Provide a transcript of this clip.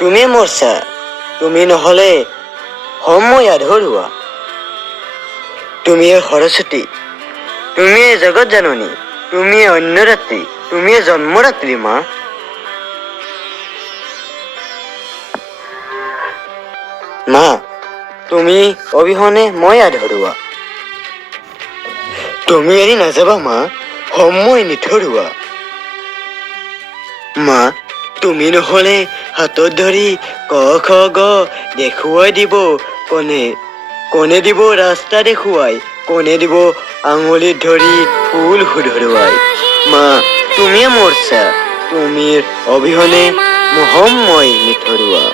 তুমি মৰছা, তুমি নহলে সময় আধৰুৱা। তুমিয়ে সৰস্বতী, তুমিয়ে জগত জাননী, তুমিয়ে অন্যৰাত্ৰি, তুমিয়ে জন্মৰাত্ৰি মা। মা, তুমি অবিহনে মই আধৰুৱা। তুমি এৰি নাযাবা মা, সময় নিথৰুৱা। মা, তুমি নহলে হাতত ধৰি ক খ গ দেখুৱাই দিব কোনে, কোনে দিব ৰাস্তা দেখুৱাই, কোনে দিব আঙুলিত ধৰি ফুল শুধৰুৱাই। মা, তুমিয়ে মৰছা, তুমিৰ অবিহনে সময় নিথৰুৱা।